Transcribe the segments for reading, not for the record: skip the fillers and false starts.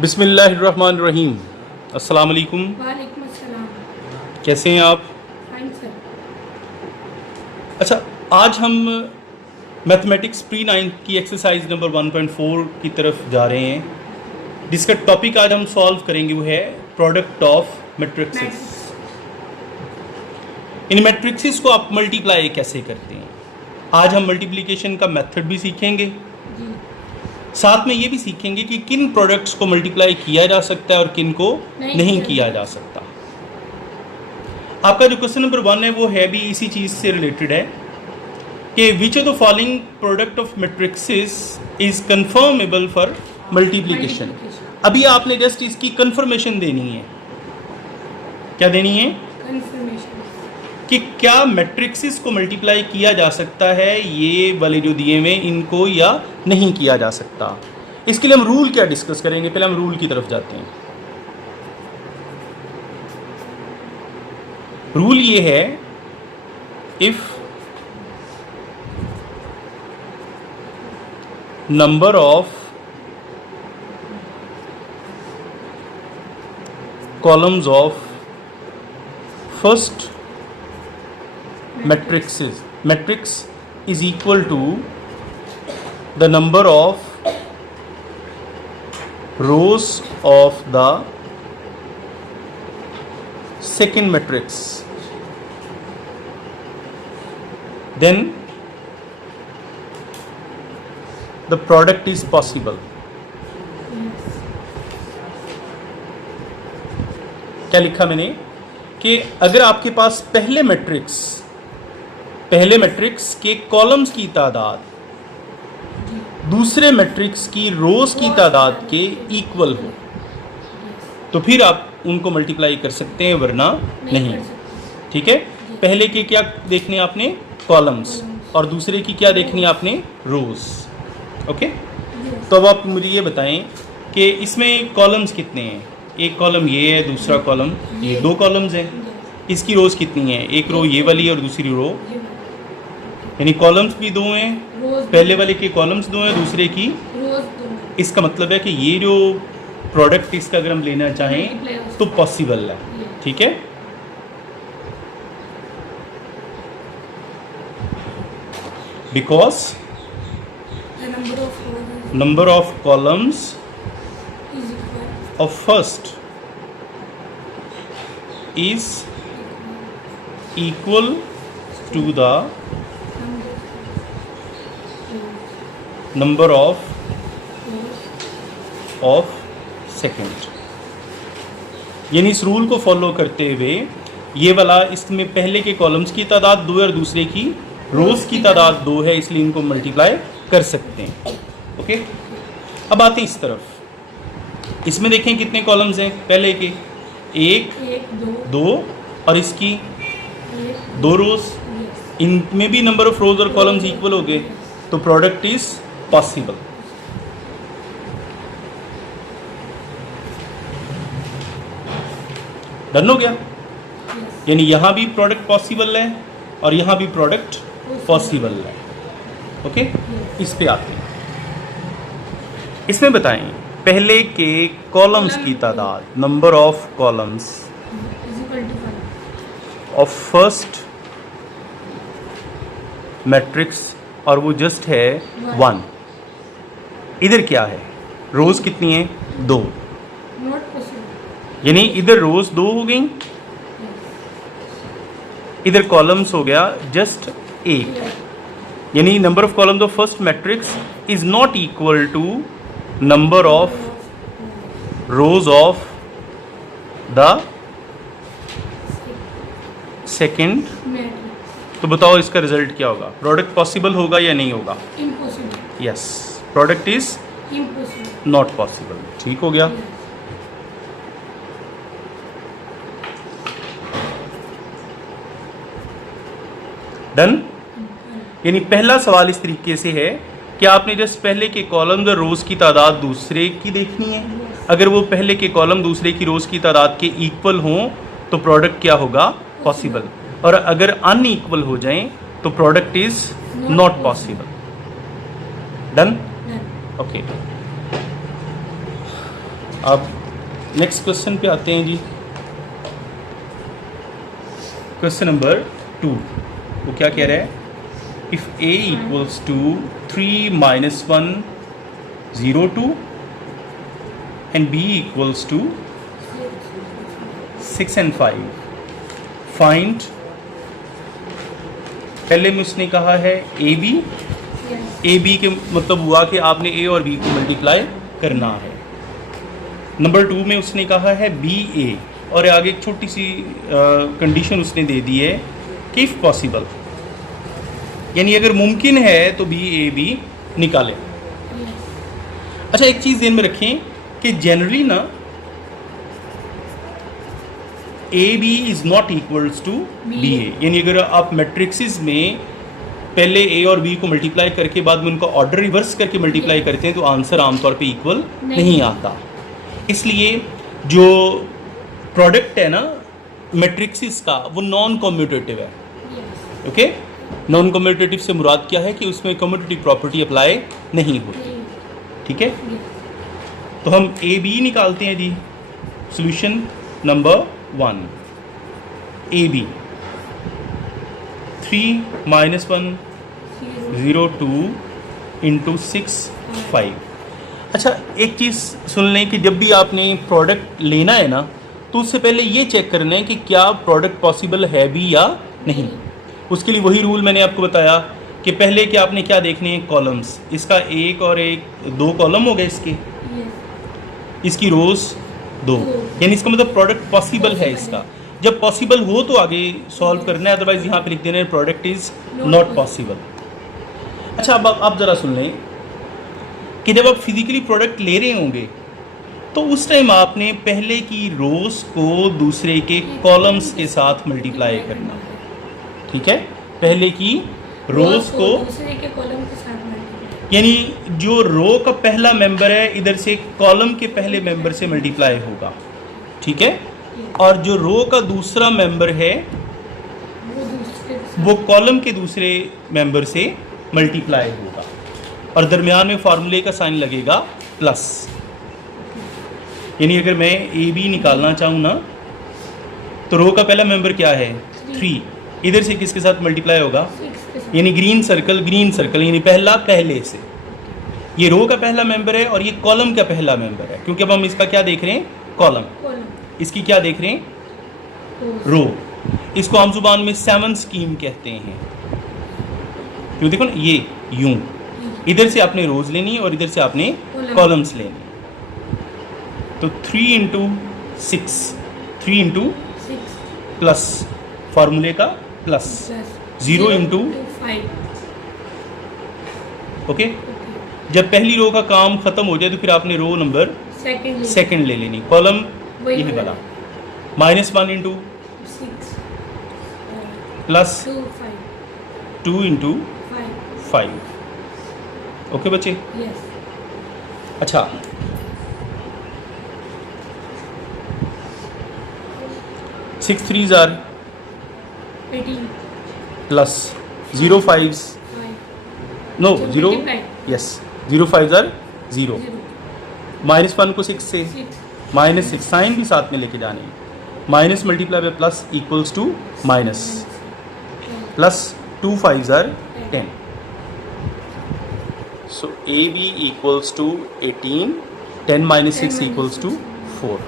बिस्मिल्लाहिर्रहमानिर्रहीम। अस्सलाम वालेकुम। वालेकुम अस्सलाम। कैसे हैं आप? Fine sir. अच्छा, आज हम मैथमेटिक्स प्री 9 की एक्सरसाइज नंबर 1.4 की तरफ जा रहे हैं, जिसका टॉपिक आज हम सॉल्व करेंगे वो है product of matrixes. In matrixes को आप मल्टीप्लाई कैसे करते हैं, आज हम मल्टीप्लिकेशन का मेथड भी सीखेंगे, जी। साथ में ये भी सीखेंगे कि किन प्रोडक्ट्स को मल्टीप्लाई किया जा सकता है और किन को नहीं किया जा सकता। आपका जो क्वेश्चन नंबर 1 है वो है भी इसी चीज़ से रिलेटेड है कि which of the following product of matrixes is confirmable for multiplication. अभी आपने जस्ट इसकी कंफर्मेशन देनी है। क्या देनी है? कंफर्मेशन कि क्या मैट्रिक्सेस को मल्टीप्लाई किया जा सकता है, ये वाले जो दिए हुए इनको, या नहीं किया जा सकता। इसके लिए हम रूल क्या डिस्कस करेंगे, पहले हम रूल की तरफ जाते हैं। रूल ये है, if number of columns of first matrix is equal to the number of rows of the second matrix, then the product is possible. क्या लिखा मैंने कि अगर आपके पास पहले मैट्रिक्स के कॉलम्स की तादाद दूसरे मैट्रिक्स की रोज की तादाद के इक्वल हो तो फिर आप उनको मल्टीप्लाई कर सकते हैं, वरना नहीं। ठीक है, पहले के क्या देखने आपने? कॉलम्स, और दूसरे की क्या देखनी आपने? रोज। ओके, तो अब आप मुझे ये बताएं कि इसमें कॉलम्स कितने हैं। एक कॉलम ये है, दूसरा कॉलम ये, 2 कॉलम्स हैं। इसकी रोज कितनी है? एक रो ये वाली और दूसरी रो, यानी कॉलम्स भी 2 हैं। पहले वाले के कॉलम्स 2 हैं, दूसरे की रोज। इसका मतलब है कि ये जो प्रोडक्ट इसका अगर हम लेना चाहें तो पॉसिबल है। ठीक है, because number of columns of first is equal to the number of second। यानी इस रूल को फॉलो करते हुए ये वाला, इसमें पहले के कॉलम्स की तादाद 2 है और दूसरे की रोज की तादाद 2 है, इसलिए इनको मल्टीप्लाई कर सकते हैं। ओके, अब आते हैं इस तरफ। इसमें देखें कितने कॉलम्स हैं पहले के? 1 2 और इसकी 2 रोज। इनमें भी नंबर ऑफ रोज और कॉलम्स इक्वल हो गए, तो प्रोडक्ट इज पॉसिबल। डन हो गया? यानी यहां भी प्रोडक्ट पॉसिबल है और यहां भी प्रोडक्ट पॉसिबल है। ओके, इस पे आते हैं। इसमें बताएं पहले के कॉलम्स की तादाद, number of columns of first matrix, और वो जस्ट है 1। इधर क्या है? रोज कितनी है? 2। यानी इधर रोज 2 हो गई, इधर कॉलम्स हो गया जस्ट 1। यानी number of columns of first matrix is not equal to number of rows of the second. तो बताओ इसका रिजल्ट क्या होगा? प्रोडक्ट पॉसिबल होगा या नहीं होगा? Impossible. Yes, product is impossible, not possible. ठीक हो गया? डन। यानी पहला सवाल इस तरीके से है कि आपने जस्ट पहले के कॉलम और रोज की तादाद दूसरे की देखनी है। अगर वो पहले के कॉलम दूसरे की रोज की तादाद के इक्वल हों तो प्रोडक्ट क्या होगा? पॉसिबल। और अगर अनइक्वल हो जाएं तो product is not possible. Done? Okay, अब नेक्स्ट क्वेश्चन पे आते हैं जी। क्वेश्चन नंबर 2, वो क्या कह रहा है? If a equals to 3 minus 1 0 2 and b equals to 6 and 5, फाइंड। पहले में उसने कहा है A B. Yes. A B के मतलब हुआ कि आपने ए और बी को मल्टीप्लाई करना है। नंबर 2 में उसने कहा है बी ए, और आगे एक छोटी सी कंडीशन उसने दे दी है कि इफ पॉसिबल, यानी अगर मुमकिन है तो बी ए बी निकालें। Yes. अच्छा, एक चीज़ ध्यान में रखें कि जनरली ना A B is not equals to B A, यानी अगर आप मैट्रिक्सिस में पहले ए और बी को मल्टीप्लाई करके बाद में उनका ऑर्डर रिवर्स करके मल्टीप्लाई करते हैं तो आंसर आमतौर पे इक्वल नहीं आता। इसलिए जो प्रोडक्ट है ना मैट्रिक्सिस का, वो नॉन कम्यूटेटिव है। Yes. ओके, नॉन कम्यूटेटिव से मुराद क्या है कि उसमें कम्यूटेटिव प्रॉपर्टी अप्लाई नहीं होती। ठीक है, Yes. तो हम ए बी निकालते हैं जी। Solution number 1, A B 3 minus 1 Zero. 0 2 into 6 5। अच्छा, एक चीज़ सुन लें कि जब भी आपने प्रोडक्ट लेना है ना, तो उससे पहले ये चेक करना है कि क्या प्रोडक्ट पॉसिबल है भी या नहीं। उसके लिए वही रूल मैंने आपको बताया कि पहले कि आपने क्या देखने हैं, कॉलम्स। इसका एक और एक 2 कॉलम हो गए इसके, Yes. इसकी रोज 2, यानी इसका मतलब प्रोडक्ट पॉसिबल है इसका। जब पॉसिबल हो तो आगे सॉल्व करना है, अदरवाइज यहाँ पे लिख देना है प्रोडक्ट इज नॉट पॉसिबल। अच्छा, अब आप ज़रा सुन लें कि जब आप फिजिकली प्रोडक्ट ले रहे होंगे तो उस टाइम आपने पहले की रोज को दूसरे के कॉलम्स के साथ मल्टीप्लाई करना है। ठीक है, पहले की रोज को, दूसरे के कॉलम के साथ मल्टीप्लाई। यानी जो रो का पहला मेंबर है इधर से कॉलम के पहले मेंबर से मल्टीप्लाई होगा। ठीक है, और जो रो का दूसरा मेंबर है वो दूसरे के साथ- वो कॉलम के दूसरे मेंबर से मल्टीप्लाई होगा, और दरमियान में फार्मूले का साइन लगेगा प्लस। यानी अगर मैं ए बी निकालना चाहूँ ना, तो रो का पहला मेंबर क्या है 3, इधर से किसके साथ मल्टीप्लाई होगा, Six के साथ। यानी ग्रीन सर्कल, यानी पहला पहले से। ये रो का पहला मेंबर है और ये कॉलम का पहला मेंबर है, क्योंकि अब हम इसका क्या देख रहे हैं, कॉलम। कॉलम। इसकी क्या देख रहे हैं, Rows. रो। इसको हम जुबान में 7 स्कीम कहते हैं। क्यों, देखो ना, ये यूं इधर से आपने रोज लेनी है और इधर से आपने Column. कॉलम्स लेनी। तो 3 इंटू 6, 3 इंटू Six. प्लस, फार्मूले का plus, Plus. 0 into 5. Okay. Okay. जब पहली रो का काम खत्म हो जाए तो फिर आपने रो नंबर Second. सेकंड ले लेनी, कॉलम वही यही वाला, वाला। -1 इंटू 6. प्लस 2 5. 2 इंटू 5. 5। ओके बच्चे। Yes. अच्छा, six 3s are 18. Plus 0 5s 5. No So 0, multiply. Yes 0 5s are 0। 0. -1 को 6 से, 6. -6 साइन भी साथ में लेके जाने, minus multiply by plus equals to minus, plus 2 5s are 10। So A B equals to 18, 10 - 6 equals to 4।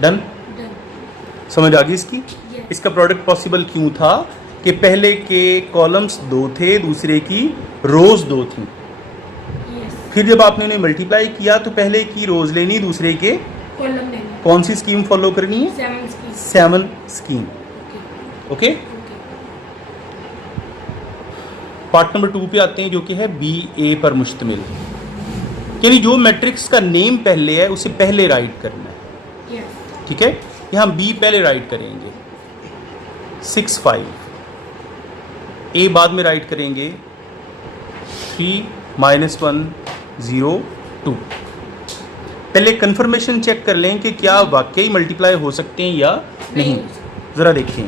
Done, Done. समझ आ गई इसकी। Yes. इसका प्रोडक्ट पॉसिबल क्यों था कि पहले के कॉलम्स 2 थे, दूसरे की रोज 2 थी। Yes. फिर जब आपने उन्हें मल्टीप्लाई किया तो पहले की रोज लेनी, दूसरे के Column लेना. कौन सी स्कीम फॉलो करनी है, 7 schemes. 7 scheme. Okay. Okay, Okay. Part number 2 पे आते हैं जो कि है बी ए पर मुश्तमिल, यानी जो मैट्रिक्स का नेम पहले है उसे पहले राइट करना है। Yes. ठीक है, यहाँ बी पहले राइट करेंगे 6 5, ए बाद में राइट करेंगे 3 -1 0 2। पहले कंफर्मेशन चेक कर लें कि क्या वाकई मल्टीप्लाई हो सकते हैं या नहीं। ज़रा देखें,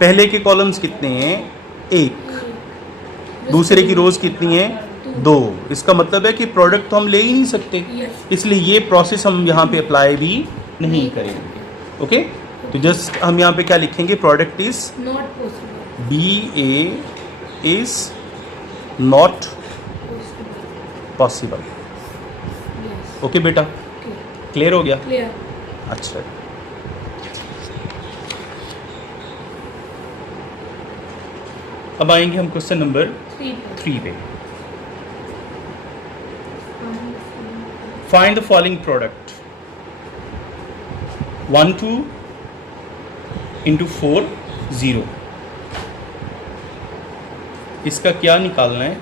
पहले के कॉलम्स कितने हैं, 1, दूसरे की रोज कितनी है, 2। इसका मतलब है कि प्रोडक्ट तो हम ले ही नहीं सकते, यस इसलिए ये प्रोसेस हम यहाँ पे अप्लाई भी नहीं करेंगे। ओके, तो जस्ट हम यहाँ पे क्या लिखेंगे, product is not possible BA is not possible. Yes okay बेटा, ओके क्लियर हो गया? क्लियर अच्छा, अब आएंगे हम क्वेश्चन नंबर 3 पे। Find the following product 1 2 into 4 0। इसका क्या निकालना है?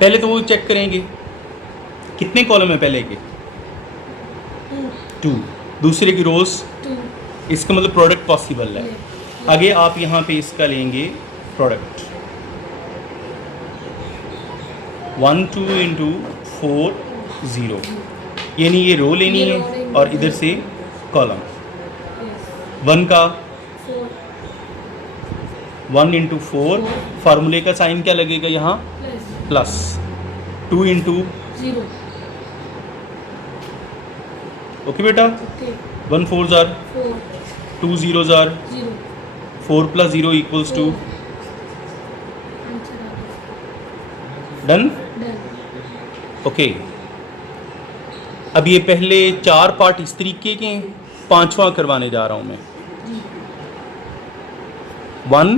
पहले तो वो चेक करेंगे कितने कॉलम है पहले के 2, दूसरे की रोज, 2 इसका मतलब प्रोडक्ट पॉसिबल है। आगे आप यहाँ पे इसका लेंगे प्रोडक्ट 1 2 इंटू 4 0, यानी ये रो लेनी है और इधर से कॉलम 1 का 1 इंटू 4, फार्मूले का साइन क्या लगेगा यहाँ, प्लस 2 इंटू 0 ओके बेटा, ओके 1 4 जार 4 2 0 जार 0 4 plus 0 equals to answer done. Done okay, अब ये पहले 4 पार्ट इस तरीके के हैं, 5वां करवाने जा रहा हूँ मैं। 1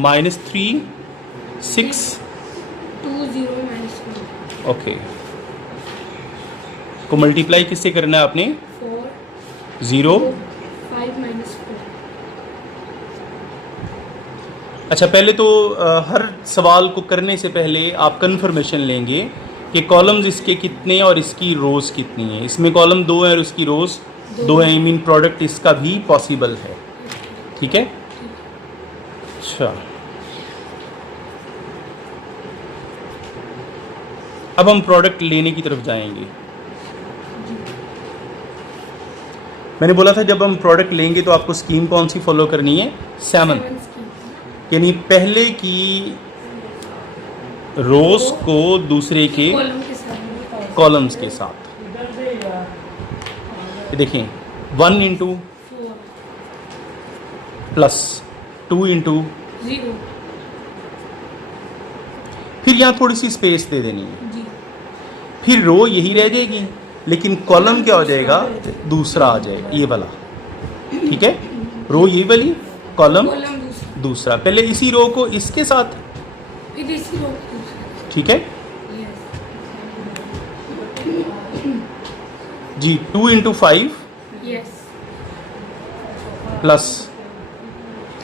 -3 6 2 0 -1 ओके, को मल्टीप्लाई किससे करना है आपने, 4 0। 5 -4 अच्छा, पहले तो हर सवाल को करने से पहले आप कंफर्मेशन लेंगे कि कॉलम्स इसके कितने और इसकी रोज़ कितनी है। इसमें कॉलम 2 है और इसकी रोज़ 2 है, आई मीन प्रोडक्ट इसका भी पॉसिबल है। ठीक है, अच्छा अब हम प्रोडक्ट लेने की तरफ जाएंगे। मैंने बोला था जब हम प्रोडक्ट लेंगे तो आपको स्कीम कौन सी फॉलो करनी है, 7, यानी पहले की रोज को दूसरे के कॉलम के साथ कॉलम्स के साथ। ये देखें 1 इंटू 4 प्लस 2 इंटू, 0 फिर यहाँ थोड़ी सी स्पेस दे देनी है, जी फिर रो यही रह जाएगी लेकिन कॉलम क्या हो जाएगा, दूसरा आ जाएगा, ये वाला। ठीक है, रो यही वाली, कॉलम कॉलम दूसरा दूसरा। पहले इसी रो को इसके साथ, फिर इसी रो ठीक है यस जी, 2 इंटू 5 यस प्लस,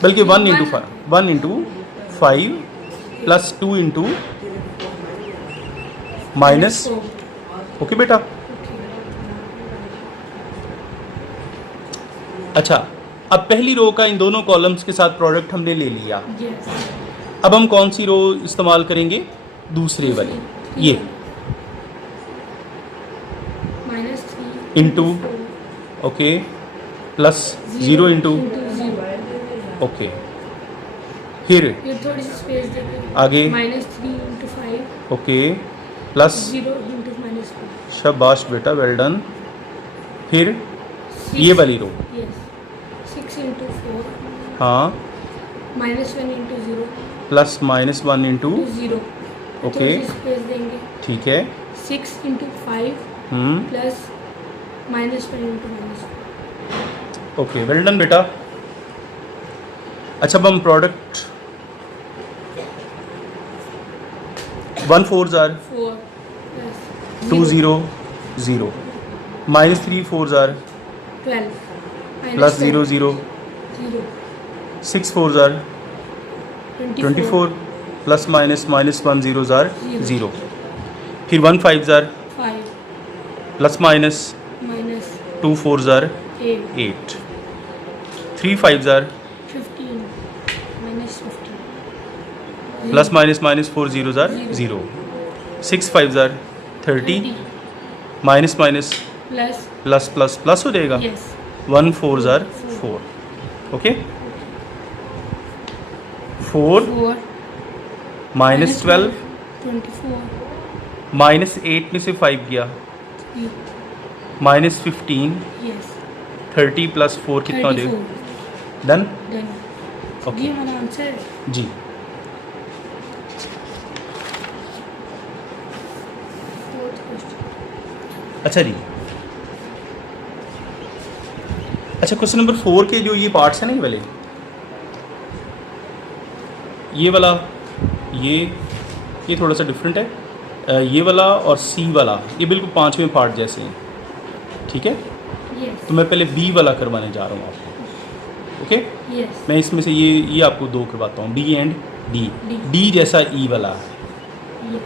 बल्कि 1 into 5, 1 into 5 plus 2 into minus. Okay बेटा, अच्छा अब पहली रो का इन दोनों कॉलम्स के साथ प्रोडक्ट हमने ले लिया। यस अब हम कौन सी रो इस्तेमाल करेंगे, दूसरे वाली, ये -3 into, okay, plus 0 into, 0 okay, फिर फिर थोड़ी सी स्पेस देंगे आगे -3 × 5 ओके, प्लस 0 × -4 शाबाश बेटा, वेल डन। फिर 6 ये वाली रो, यस 6 × 4 हाँ, -1 × 0 प्लस -1 इंटू, 0 ओके। थोड़ी सी स्पेस देंगे ठीक है, 6 × 5 प्लस -1 × -4 ओके, वेल डन बेटा। अच्छा अब हम प्रोडक्ट 1 4 जार 4 plus 2 0 0 -3 4 jar 12 plus 0 0 0 6 4 jar 24 plus minus -1 0 जार 0, फिर 1 5 jar 5 plus minus minus 2 4 jar 8 8, 3 5 jar 15 minus 15 plus minus -4 0 जार 0, 6 5 jar 30 minus minus plus plus plus plus हो जाएगा, yes 1 4 जार 4, ओके 4 4 माइनस 12 24 माइनस 8 में से 5 गया, 3 माइनस 15, यस 30 प्लस 4 कितना हो जाएगा? 34 डन। डन। Okay. ये हमारा आंसर है। जी। Fourth question. अच्छा जी, अच्छा क्वेश्चन नंबर 4 के जो ये पार्ट्स हैं ना, ये वाले, ये वाला, ये थोड़ा सा डिफरेंट है, ये वाला और सी वाला ये बिल्कुल 5वें पार्ट जैसे हैं, ठीक है। यस तो मैं पहले बी वाला करवाने जा रहा हूँ आपको, ओके। यस मैं इसमें से ये आपको 2 करवाता हूँ, B and D. D। D जैसा ई वाला है। यस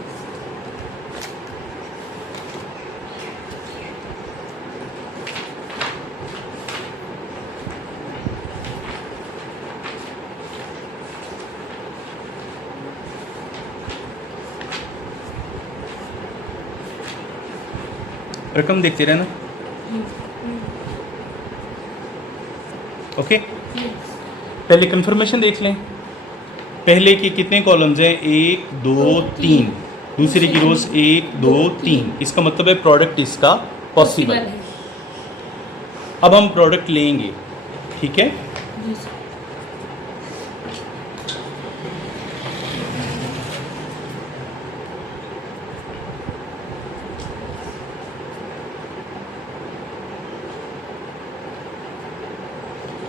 रकम देखते रहना, ओके। यस पहले कंफर्मेशन देख लें। पहले के कितने कॉलम्स हैं? 1 2 3। दूसरे की रोज 1 2 3। इसका मतलब है प्रोडक्ट इसका पॉसिबल है। है। अब हम प्रोडक्ट लेंगे, ठीक है। जी सर।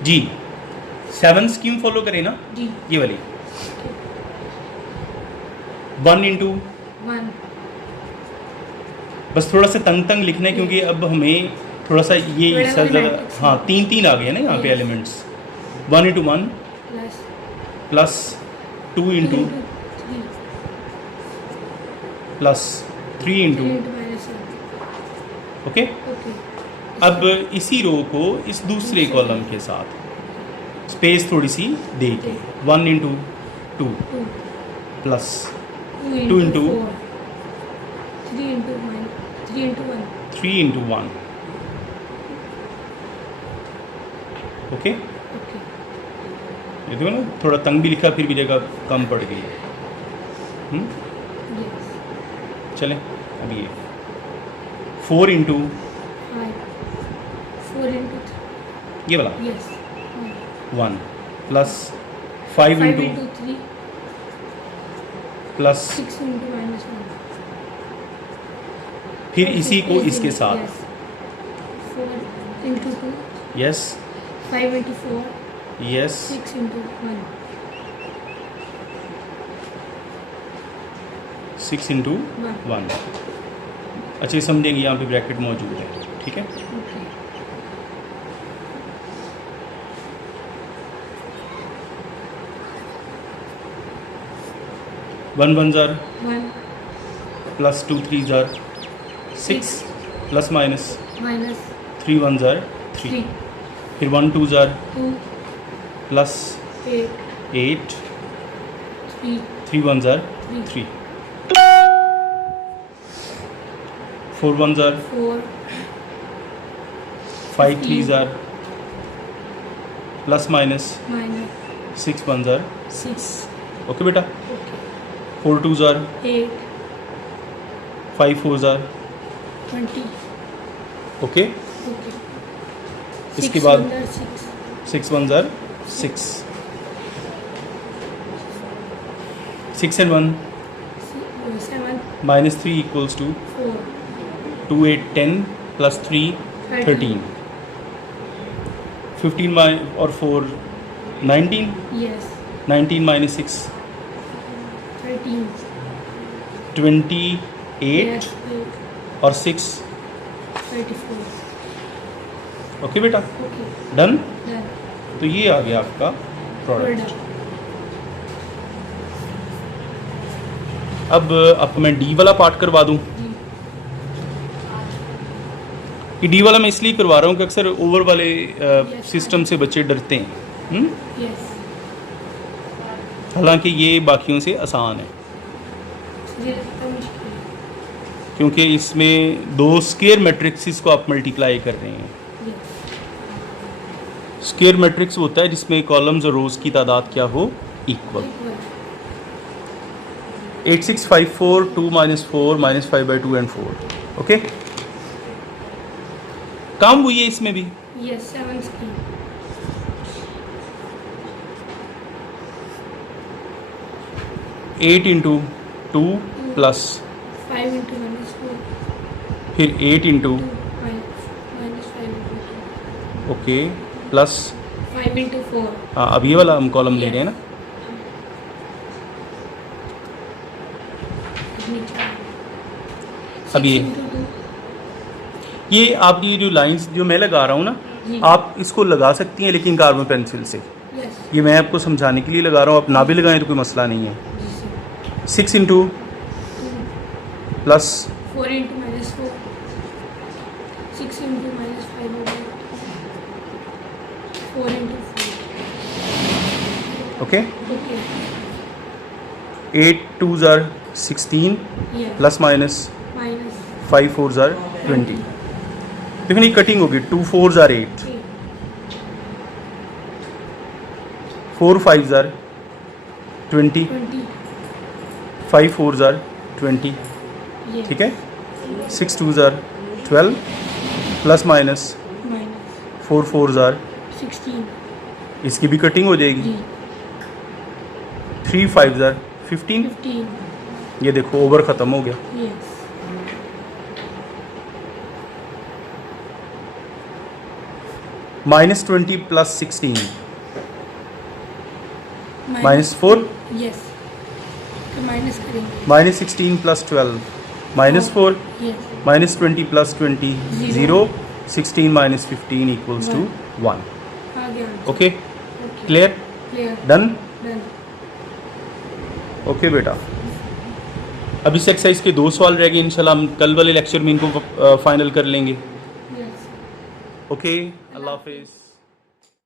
जी 7 स्कीम फॉलो करें ना, जी ये वाली। 1 इंटू, 1 बस थोड़ा सा तंग लिखना है क्योंकि अब हमें थोड़ा सा ये थोड़ा हिस्सा सा ज़्यादा, matrix हाँ 3 आ गए ना यहाँ पे Yes. Elements. 1 into 1 plus plus 2 into 3 plus 3 into, -1। Okay. Okay अब इसी रो को इस दूसरे कॉलम के साथ स्पेस थोड़ी सी दे के 1 into 2 2 plus 2 2 into 4 3 into 1 3 into 1 3 into 1, okay. Okay ये देखो ना, थोड़ा तंग भी लिखा फिर भी जगह कम पड़ गई। यस चलें अब ये 4 इंटू 5 4 into 3 ये वाला yes 1 plus 5 5 into into 3 plus 6 into -1 फिर इसी को इसके साथ, 4 into 2 yes 5 into 4 yes 6 into 1 6 into 1। अच्छा ये समझेंगे, यहाँ पे ब्रैकेट मौजूद है, ठीक है। Okay 1 1 jar 1 plus 2 3 jar 6 plus minus minus 3 1 jar 3, 3 फिर 1 2 jar 2 plus 8 8 3 3 1 jar 3, 4 1 jar 4 5 3 jar plus minus minus 6 1 jar, 6 okay बेटा। okay 4 2 jar 8 5 4 jar, 20 okay. okay इसके 6 बाद under 6 6 1 jar 6, 6 and 1 7 minus 3 equals to 4 2 8 10 plus 3 13, 15 और 4 19, yes 19 minus 6 13 28 yes 8 और 6, 34 okay बेटा, okay done. done तो ये आ गया आपका प्रोडक्ट। product अब आपको मैं डी वाला पार्ट करवा दूं। जी कि डी वाला मैं इसलिए करवा रहा हूँ कि अक्सर ओवर वाले सिस्टम से बच्चे डरते हैं, yes हालांकि ये बाकियों से आसान है ये तो मुश्किल है क्योंकि इसमें 2 स्क्वायर मैट्रिक्स को आप मल्टीप्लाई कर रहे हैं। yes स्क्वायर मैट्रिक्स होता है जिसमें कॉलम्स और रोज की तादाद क्या हो, equal. equal 8654 2 minus 4 minus 5 by 2 and 4. Okay, काम हुई है इसमें भी. Yes, 7 screen. 8 into 2 plus 5 into minus 4. फिर 8 into 2 minus 5 into 2. Okay plus 5 into 4. हाँ अब ये वाला हम कॉलम ले रहे हैं ना. अब 6 into 2. ये आप ये जो लाइंस जो मैं लगा रहा हूँ ना, जी. आप इसको लगा सकती हैं लेकिन कार्बन पेंसिल से. Yes. ये मैं आपको समझाने के लिए लगा रहा हूँ, आप ना भी लगाएं तो कोई मसला नहीं है. जी sir. 6 into 2. Plus 4 into minus 4. 6 into minus 5 over 4 into 4. Okay. Okay. 8 2s are 16 Yeah. Plus minus Minus 5 4s are 20. देखो नहीं कटिंग होगी. 2 4s are 8, 3. 4 5s are 20, 20. 5 4s are 20. Yes. ठीक है. 6 2s are 12 plus minus Minus 4 4s are 16. इसकी भी cutting हो जाएगी. जी. 3 5s are 15. 15. ये देखो ओवर ख़त्म हो गया. Yes. Minus 20 plus 16 Minus- minus 4 Yes. तो माइनस करेंगे. Minus 16 plus 12 minus 4 Yes. Minus 20 plus 20 Zero. 0 16 minus 15 equals to 1. आ गया. Okay Okay. Clear Clear. Done. Done. Okay बेटा, अब इस एक्सरसाइज के 2 सवाल रह गए. इंशाल्लाह हम कल वाले लेक्चर में इनको फाइनल कर लेंगे. Yes. ओके, अल्लाह हाफिज़.